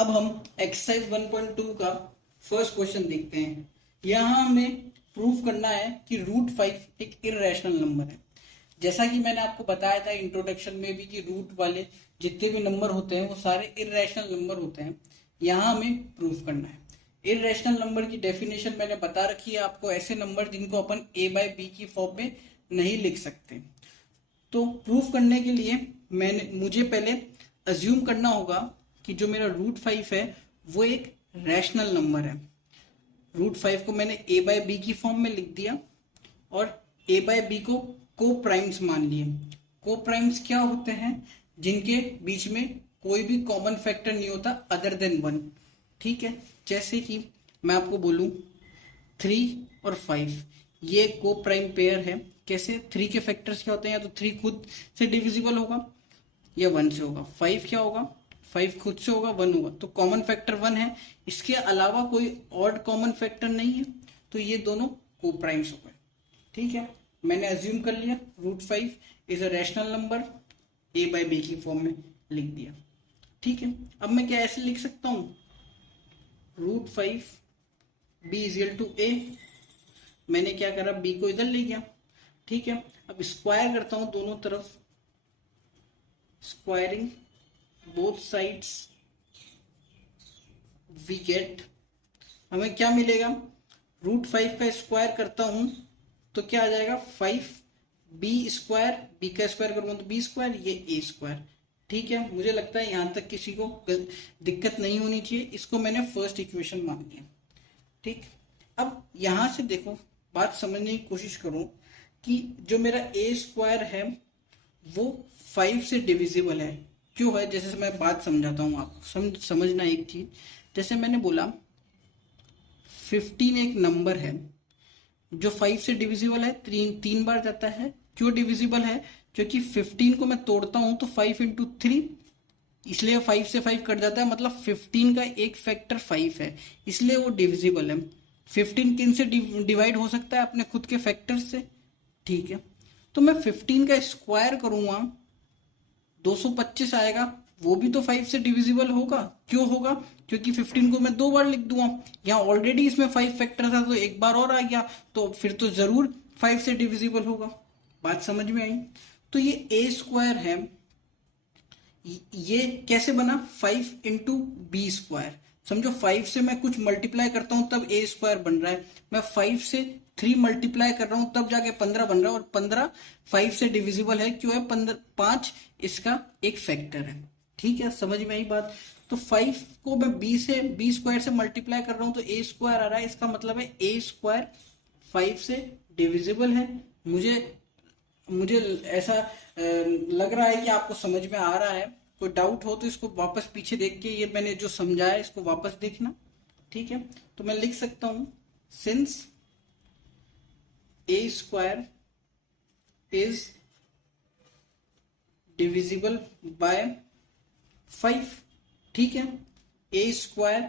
अब हम एक्सरसाइज 1.2 का फर्स्ट क्वेश्चन देखते हैं। यहाँ हमें प्रूफ करना है कि रूट 5 एक इरेशनल नंबर है। जैसा कि मैंने आपको बताया था इंट्रोडक्शन में भी कि रूट वाले जितने भी नंबर होते हैं वो सारे इरेशनल नंबर होते हैं। यहाँ हमें प्रूफ करना है। इरेशनल नंबर की डेफिनेशन मैंने बता रखी है आपको, ऐसे नंबर जिनको अपन a/b की फॉर्म में नहीं लिख सकते। तो प्रूफ करने के लिए मुझे पहले अज्यूम करना होगा कि जो मेरा रूट 5 है वो एक रैशनल नंबर है। रूट 5 को मैंने a/b की फॉर्म में लिख दिया और a/b को को प्राइम्स मान लिए। को प्राइम्स क्या होते हैं? जिनके बीच में कोई भी कॉमन फैक्टर नहीं होता अदर देन 1। ठीक है, जैसे कि मैं आपको बोलूं 3 और 5 ये को प्राइम पेयर है। कैसे? 3 के फैक्टर्स क्या होते हैं? या तो 3 खुद से डिविजिबल होगा या 1 से होगा। 5 क्या होगा? 5 खुद से होगा, 1 होगा। तो कॉमन फैक्टर 1 है, इसके अलावा कोई और कॉमन फैक्टर नहीं है, तो ये दोनों को प्राइम्स हो गए। ठीक है, मैंने अज्यूम कर लिया root 5 is a rational number, a/b की फॉर्म में लिख दिया। ठीक है, अब मैं क्या ऐसे लिख सकता हूं? Root 5 b is equal to a। मैंने क्या करा? b को इधर ले गया। ठीक है, अब स्क्वायर करता हूं दोनों तरफ, squaring both sides we get, हमें क्या मिलेगा? रूट 5 का स्क्वायर करता हूं तो क्या आ जाएगा? 5b², b का स्क्वायर करूंगा तो b², ये a²। ठीक है, मुझे लगता है यहां तक किसी को दिक्कत नहीं होनी चाहिए। इसको मैंने फर्स्ट इक्वेशन मान लिया। ठीक, अब यहां से देखो, बात समझने की कोशिश करो कि जो मेरा a² है वो 5 से डिविजिबल है। क्यों है? जैसे मैं बात समझाता हूं आपको, समझना एक चीज। जैसे मैंने बोला 15 एक नंबर है जो 5 से डिविजिबल है, तीन बार जाता है। क्यों डिविजिबल है? क्योंकि 15 को मैं तोड़ता हूं तो 5 इंटू 3, इसलिए 5 से 5 कट जाता है, मतलब 15 का एक फैक्टर 5 है, इसलिए वो डिविजिबल है। 15 किन से डिवाइड हो सकता है? अपने खुद के फैक्टर से। ठीक है, तो मैं 15 का स्क्वायर करूंगा 225 आएगा, वो भी तो 5 से डिविजिबल होगा। क्यों होगा? क्योंकि 15 को मैं 2 बार लिख दूंगा, यहाँ ऑलरेडी इसमें 5 फैक्टर था तो एक बार और आ गया, तो फिर तो जरूर 5 से डिविजिबल होगा। बात समझ में आई? तो ये a² है, ये कैसे बना? 5 इंटू b²। समझो 5 से मैं कुछ मल्टीप्लाई करता हूं तब a² बन रहा है, मैं 5 से 3 मल्टीप्लाई कर रहा हूं तब जाके 15 बन रहा है, और 15 5 से डिविजिबल है। क्यों है? 5 इसका एक फैक्टर है। ठीक है, समझ में आई बात? तो 5 को मैं b² से मल्टीप्लाई कर रहा हूं तो a² आ रहा है, इसका मतलब है a² 5 से डिविजिबल है। मुझे मुझे ऐसा लग रहा है कि आपको समझ में आ रहा है। कोई डाउट हो तो इसको वापस पीछे देख के, ये मैंने जो समझाया इसको वापस देखना। ठीक है, तो मैं लिख सकता हूं since a² is divisible by 5। ठीक है, a²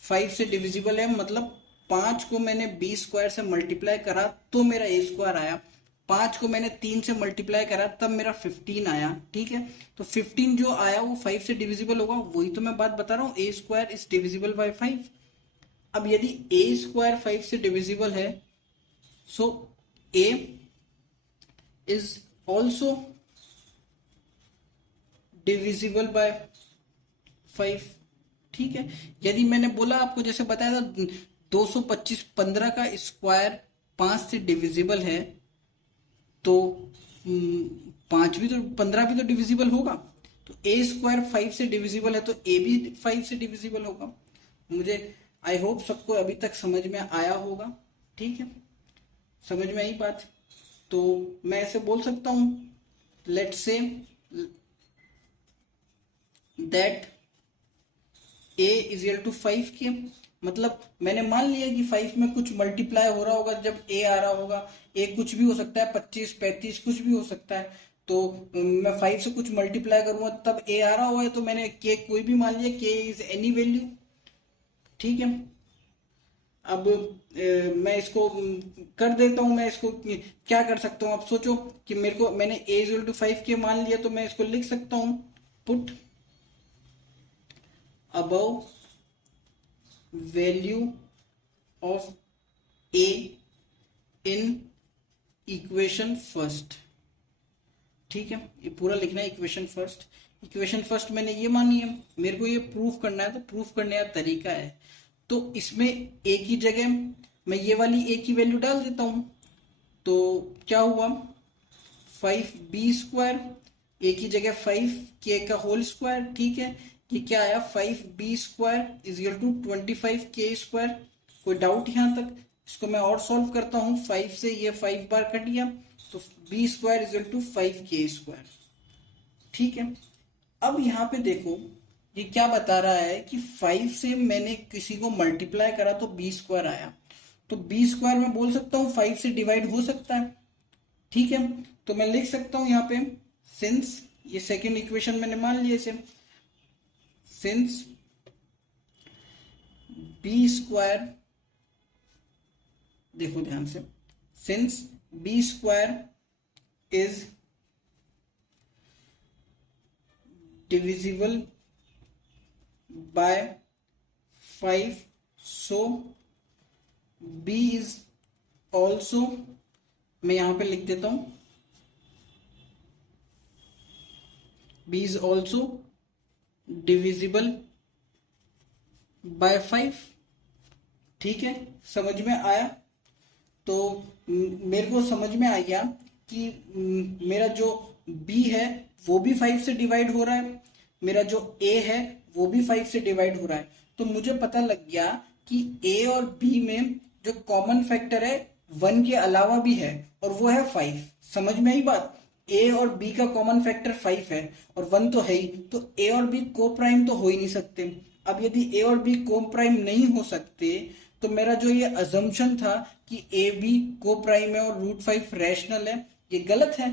5 से डिविजिबल है, मतलब 5 को मैंने b² से मल्टीप्लाई करा तो मेरा a² आया, 5 को मैंने 3 से मल्टीप्लाई करा तब मेरा 15 आया। ठीक है, तो 15 जो आया वो 5 से डिविजिबल होगा, वही तो मैं बात बता रहा हूँ, a² इज डिविजिबल बाय 5। अब यदि a² 5 से डिविजिबल है, सो a is also divisible by 5। ठीक है, यदि मैंने बोला आपको, जैसे बताया था 225, 15 का स्क्वायर 5 से डिविजिबल है, तो 5 भी तो 15 भी तो डिविजिबल होगा। तो a² 5 से डिविजिबल है तो a भी 5 से डिविजिबल होगा। मुझे आई होप सबको अभी तक समझ में आया होगा। ठीक है, समझ में आई बात? तो मैं ऐसे बोल सकता हूं, let's say that a is equal to 5 के, मतलब मैंने मान लिया कि 5 में कुछ मल्टीप्लाई हो रहा होगा जब a आ रहा होगा। a कुछ भी हो सकता है, 25, 35 कुछ भी हो सकता है। तो मैं 5 से कुछ मल्टीप्लाई करूंगा तब a आ रहा होगा, तो मैंने k कोई भी मान लिया, k इज एनी वैल्यू। ठीक है, अब मैं इसको कर देता हूं। मैं इसको क्या कर सकता हूं? आप सोचो कि मैंने a इज इक्वल टू 5 के मान लिया, तो मैं इसको लिख सकता हूं put above value of A in equation first. ठीक है, ये पूरा लिखना है इक्वेशन फर्स्ट। इक्वेशन फर्स्ट मैंने ये मानी है, मेरे को ये प्रूफ करना है, तो प्रूफ करने का तरीका है, तो इसमें ए की जगह मैं ये वाली ए की वैल्यू डाल देता हूं। तो क्या हुआ, 5b², ए की जगह 5k का होल स्क्वायर। ठीक है, ये क्या आया, 5b² = 25k²। कोई डाउट यहां तक? इसको मैं और सॉल्व करता हूं, 5 से ये 5 बार कट गया, तो b² = 5k²। ठीक है, अब यहाँ पे देखो ये क्या बता रहा है कि 5 से मैंने किसी को मल्टीप्लाई करा तो b² आया, तो b² मैं बोल सकता हूँ 5 से डिवाइड हो सकता है। ठीक है, तो मैं लिख सकता हूं यहाँ पे, सिंस ये सेकेंड इक्वेशन मैंने मान लिया इसे, सिंस b², देखो ध्यान से, since b² is divisible by 5, so b is also, मैं यहां पे लिख देता हूं, b is also divisible by 5। ठीक है, समझ में आया? तो मेरे को समझ में आ गया कि मेरा जो b है वो भी 5 से डिवाइड हो रहा है, मेरा जो a है वो भी 5 से डिवाइड हो रहा है। तो मुझे पता लग गया कि a और b में जो कॉमन फैक्टर है 1 के अलावा भी है, और वो है 5। समझ में आई बात? a और b का कॉमन फैक्टर 5 है और 1 तो है ही, तो a और b को प्राइम तो हो ही नहीं सकते। अब यदि a और b को प्राइम नहीं हो सकते, तो मेरा जो ये अजम्पशन था कि a b को प्राइम है और √5 रैशनल है, ये गलत है।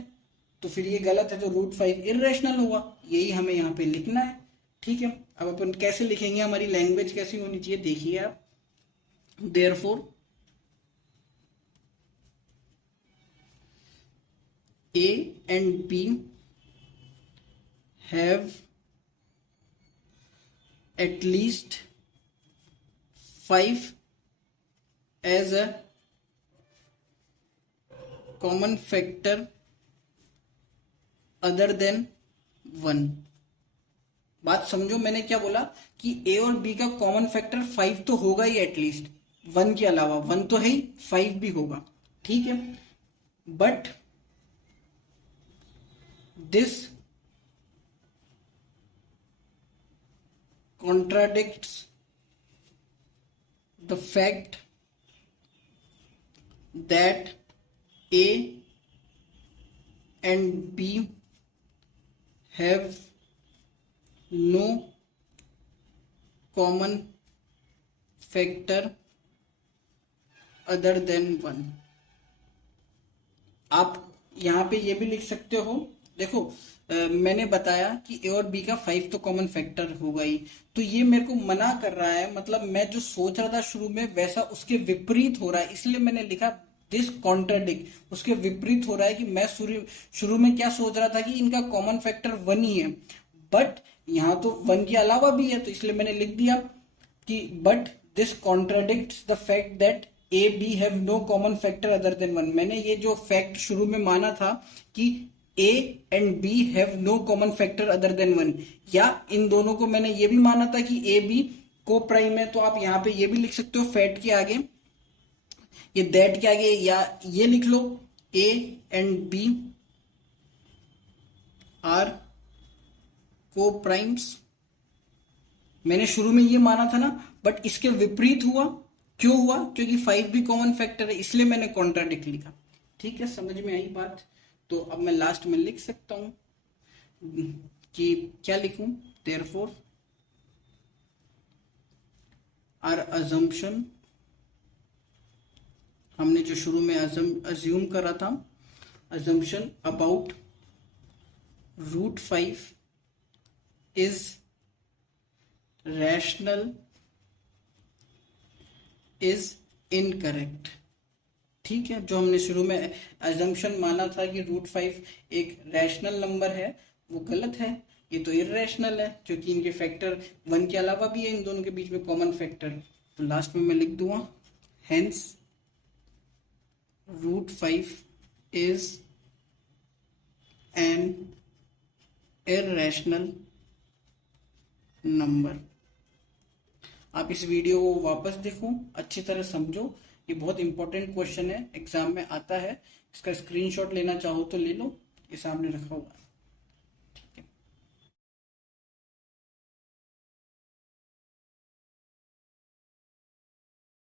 तो फिर ये गलत है तो √5 इर्रेशनल हुआ, यही हमें यहाँ पे लिखना है। ठीक है, अब अपन कैसे लिखेंगे, हमारी लैंग्वेज कैसी होनी चाहिए, देखिए आप। Therefore A and B have at least 5 as a common factor other than 1। बात समझो, मैंने क्या बोला कि A और B का कॉमन फैक्टर 5 तो होगा ही एटलीस्ट, 1 के अलावा, 1 तो है ही, 5 भी होगा। ठीक है, but this contradicts the fact that A and B have no common factor other than 1। आप यहां पे ये भी लिख सकते हो, देखो मैंने बताया कि ए और बी का 5 तो कॉमन फैक्टर होगा ही, तो ये मेरे को मना कर रहा है, मतलब मैं जो सोच रहा था शुरू में वैसा उसके विपरीत हो रहा है, इसलिए मैंने लिखा दिस कॉन्ट्राडिक्ट। उसके विपरीत हो रहा है कि मैं शुरू में क्या सोच रहा था कि इनका कॉमन फैक्टर 1 ही है, बट यहाँ तो 1 के अलावा भी है, तो इसलिए मैंने लिख दिया कि but this contradicts the fact that a b have no common factor other than 1। मैंने ये जो फैक्ट शुरू में माना था कि A and B have no common factor other than 1, या इन दोनों को मैंने ये भी माना था कि A B को प्राइम है, तो आप यहाँ पे ये भी लिख सकते हो फैक्ट के आगे, ये दैट के आगे, या ये लिख लो A एंड B आर को प्राइम्स। मैंने शुरू में ये माना था ना, बट इसके विपरीत हुआ। क्यों हुआ? क्योंकि 5 भी कॉमन फैक्टर है, इसलिए मैंने कॉन्ट्राडिक्ट लिखा। ठीक है, समझ में आई बात? तो अब मैं लास्ट में लिख सकता हूं कि क्या लिखूं, देयरफॉर आवर अजम्पशन, हमने जो शुरू में अज्यूम करा था, assumption about √5 is rational is incorrect. ठीक है, जो हमने शुरू में अजम्पशन माना था कि √5 एक रैशनल नंबर है, वो गलत है। ये तो इर्रेशनल है क्योंकि इनके फैक्टर 1 के अलावा भी है इन दोनों के बीच में कॉमन फैक्टर। तो लास्ट में मैं लिख दूंगा hence √5 is an irrational number. आप इस वीडियो को वापस देखो, अच्छी तरह समझो, ये बहुत इंपॉर्टेंट क्वेश्चन है, एग्जाम में आता है। इसका स्क्रीनशॉट लेना चाहो तो ले लो, ये सामने रखा हुआ है।